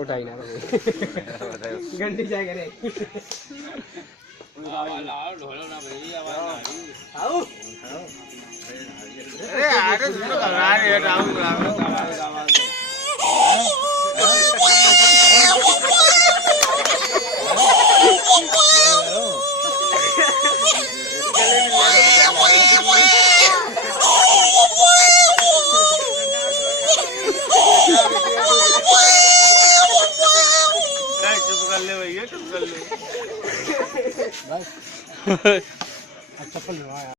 उठाई ना घंटी जाएगा रे अरे आरे सुनो करा रे राम चुप कर ले भैया चुप कर ले बस अच्छा चल रहा है।